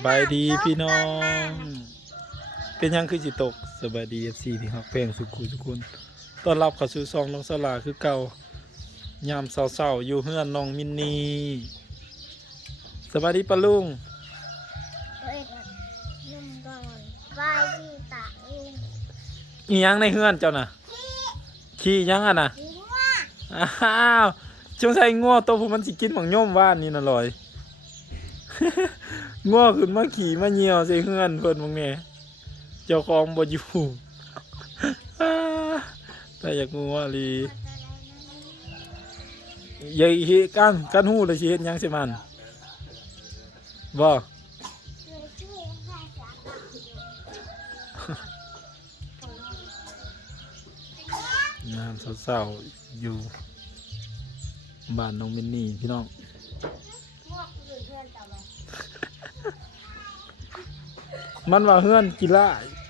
สบายดีพี่น้อง เป็นยังคือจิตกสบายดีเอฟซีที่ฮักแพงสุขุสุขุนต้อนรับเข้าสู่ซองน้องสลาคือเก่ายามเศร้าๆอยู่เฮือนน้องมินนี่สบายดีปะลุงเฮ้ยนุ่มก่อนบายดีตาเองอีหยังในเฮือนเจ้าน่ะ ขี้หยังอะน่ะยิงว่าอ้าวช่วงใส่งัวตัวผู้มันสิกินหมังย่อมว่านนี่น่ะลอย งัวขึ้นมาขี่มาเหี่ยวใส่เฮือนเพิ่นบางแหน่เจ้าของบ่อยู่แต่อยากงัวลีใหญ่เฮกันกันหูเลยสิเฮ็ดหยังสิมันบ่เลยชื่อให้สามงามเศร้าๆอยู่บ้านน้องมินนี่พี่น้อง พวกอยู่เพื่อนต่อไป มันว่าเฮือนกีฬา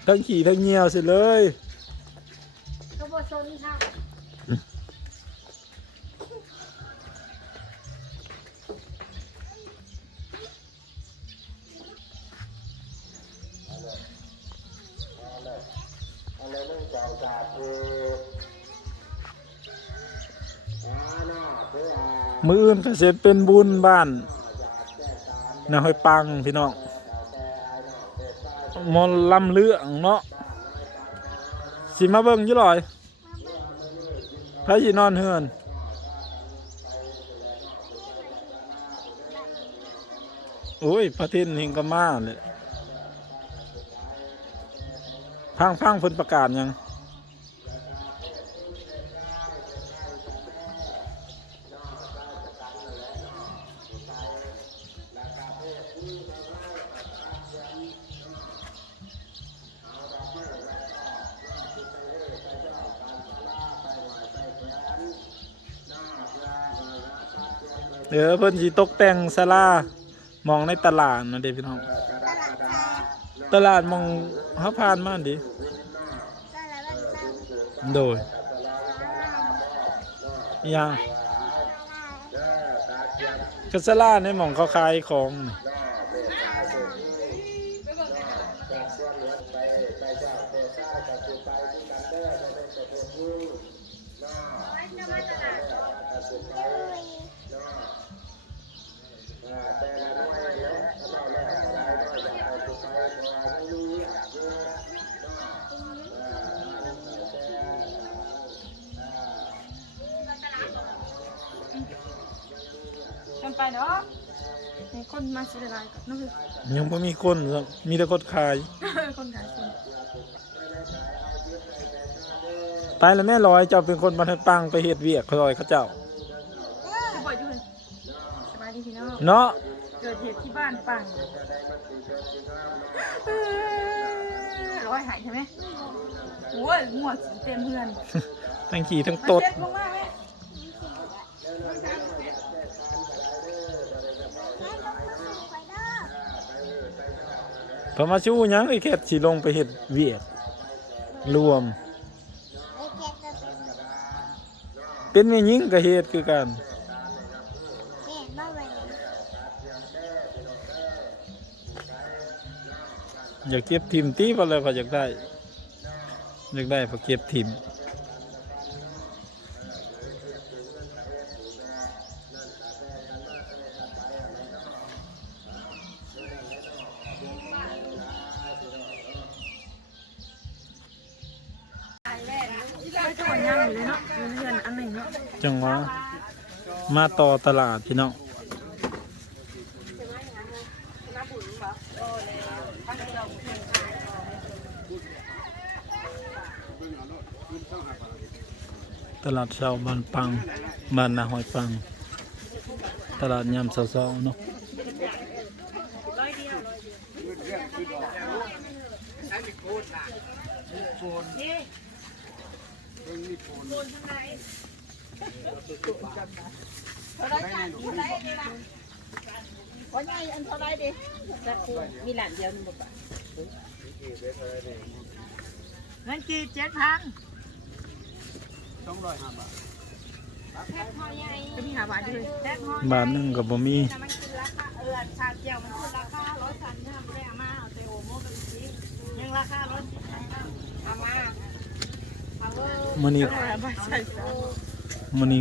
ทั้งขี่ทั้งเหี่ยวเสิเลยก็บอชนค่ะมืออื่นก็จะเป็นบุญบ้านนาห้อยปังพี่น้องห มอลำเลืองเนาะสิมาเบิ่งยี่หลอยพระยีนอนเฮือนโอ้ยพระทินหิงก็มาเลยพังพังฝนประกาศยัง เออเพิ่นสิตกแต่งศาลามองในตลาดนะเด้พี่น้อง ตลาดแซ่ตลาดมองเฮาผ่านมาดิตลาดบ้านแซ่โดยอิหยังก็ศาลาในหม่องเขาขายของนี่ กันไปเนาะมีคนมาซื้ออะไรกับน้องคือยังบ่มีคนครับมีแต่คนขาย คนขายคนตายแล้วแม่ลอยเจ้าเป็นคนบันทึกปังไปเฮ็ดเวียกเขาลอยเขาเจ้าจะบ่อยอยู่เลยสบายดีพี่น้องเนาะเกิดเหตุที่บ้านปังเอ้ยร้อยหายใช่ไหมโอ้ยงัวขี่เต็มเพื่อนทั้งขี่ทั้งมาตด เซ็ตลงมาไหม พอมาชู้ยังไอ้แคทสิลงไปเห็ดเวียดรวม เป็นแม่หญิงกับเห็ดคือกันอยากเก็บทิมตีไปเลยพออยากได้ อยากได้พอเก็บทิม จังหวะมาต่อตลาดพี่น้องตลาดเช้าบ้านปังบ้านนาหอยปัง ตลาดยามเช้าๆเนาะ มีหลานเดียวนึงบอกนั่นคือเจ็ดพันสองร้อยห้าบาทจะมีหาบาทอยู่เลยบาทหนึงก็บ่มีมันคือราคาเออชาเจียวมันคือราคาร้อยสันเนี่ยไม่เอามาเอาแต่โอโมกันสิยังราคาร้อยสิบเอามาเอาเออมื้อนี้บาทใช่ มื้อนี้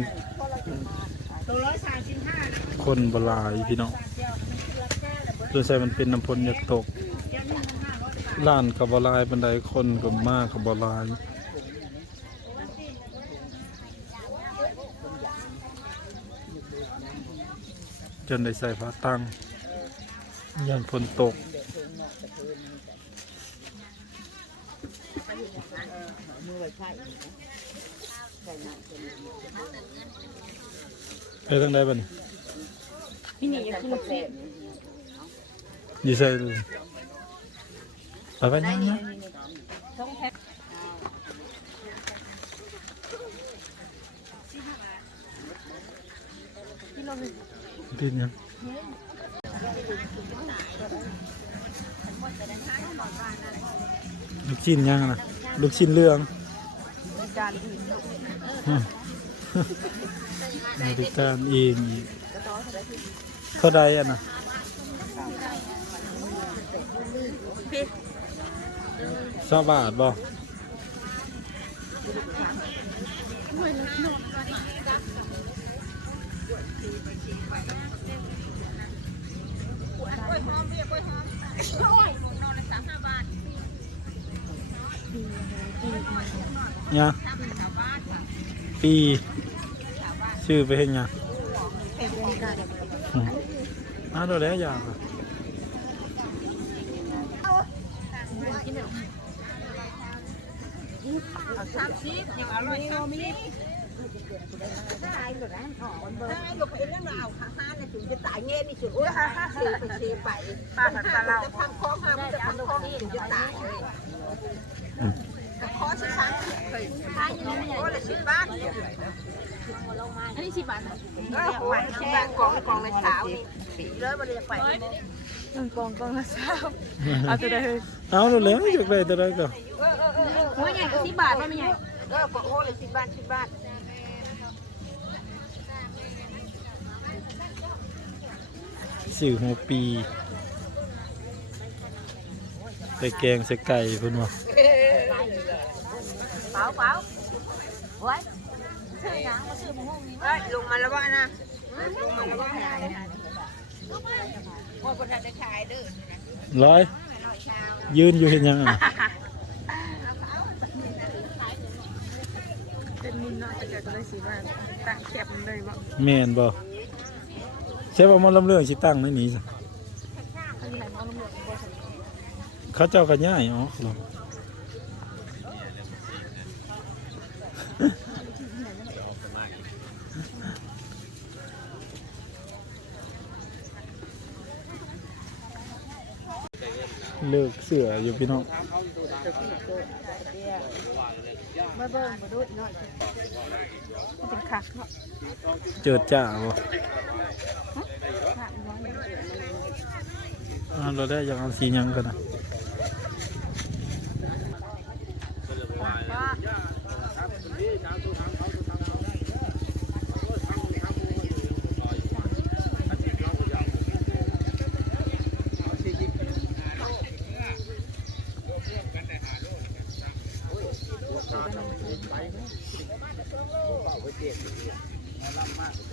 ตัวร้อยสามสิบห้านะคนบ่หลายพี่น้องชาเจียวมันคือราคาแต่โดยใส่มันเป็นน้ำพลอยากตกเจียวนี่มันห้าร้อยบาทร้านก็บ่หลายปานใดคนก็มากก็บ่หลายจนได้ใส่ผ้าตั้งยันฝนตกไไปทางใดบ้านี่พี่นี่คือลูกศิษย์ดีใส่เลยไปไปยังนะต้องแพ็คเป็นยังลูกชิ้นยังนะลูกชิ้นเรื่อง จานอื่นบริกาเองอีกเท่าใดอะนะสาบาทบ่เนี่ย ปีชื่อไปเห็นยังอืมอะเดี๋ยวแล้วอย่างสามสิบยังอร่อยสามสิบลูกไปเรื่องราวค่ะห้าในถึงจะตายเงี้ยนี่สุดโอ้ยฮ่าฮ่าสียไปสียไปป้าหันตาเราจะทำคล้องห้าจะทำคล้องถึงจะตายเลย อสิช้างเคยตายยังไงโอ้เลยสิบ้านนี้สิบบาทนะเออโอ้ยสิบ้านกองกองในเช้านี่เลยมาเรียกไปหนึ่งกองกองละสามเอาตัวใดเลยเอาเดี๋ยวแล้วอยากได้ตัวใดก็หัวใหญ่กับสิบบาทไม่ใหญ่เออโอ้เลยสิบ้านสิบ้านสื่หัวปี ใส่แกงใส่ไก่เพิ่นว่าเปล่าเปล่าโอ้ยเอ้ยลงมาแล้วว่านะลงมาแล้วว่าขายว่าคนทำได้ขายเด้อร้อยยืนอยู่เห็นยังอะเป็นมินเนาะจะเกิดอะไรสิว่าตั้งแคบเลยบ่แม่นบ่ใช่ว่ามันลำเรื่องสิตั้งในนี้ซะอันนี้ไหนมองลงเหลืองบ่ใช่ เขาเจ้าก็ย้ายอ๋อเหรอเลิกเสืออยู่พี่น้องมาเบิ่งมาดูหน่อยเป็นคักเนาะเจิดจ้าบ่เราได้อยากเอาสียังกันนะ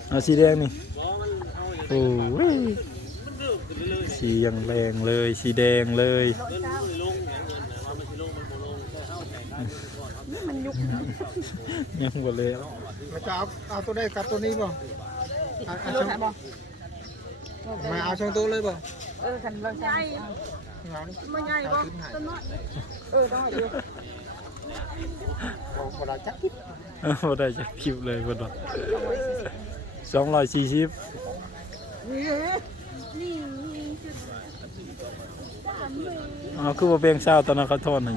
เอาสีแดงนี่โอ้ยสีย่างแรงเลย สีแดงเลย ยังหมดเลยเราจะเอาเอาตัวได้กับตัวนี้บ่เอาเอารู้ช่องไหนบ่มาเอาช่องตัวเลยบ่เออคันเบิ่งใช่เอานี่มันใหญ่บ่ต้นน้อยเออต้องอยู่บอกบ่ได้จักคิดเออบ่ได้จะคลิปเลยบ่ดอกสองร้อยสี่สิบอ๋อคือว่าเบียงเศร้าตอนนั้นเขาโทษหนึ่ง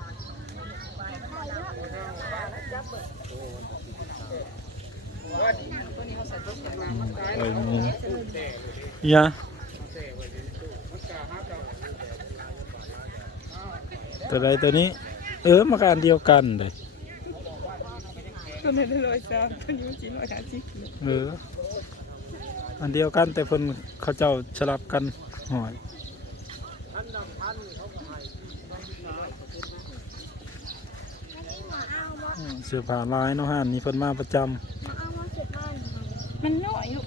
เนี่ยตัวใดตัวนี้ เออมาการเดียวกันเลยตัวนี้ได้ร้อยสามตัวนี้มันจีร้อยห้าสิบเอออันเดียวกันแต่เพิ่นเขาเจ้าสลับกันหอยไม่ได้หมาเอาบ่อืมเสื้อผ้าลายเนาะฮะนี่เพิ่นมาประจำหมาเอามาเก็บบ้านมันน้อยลูก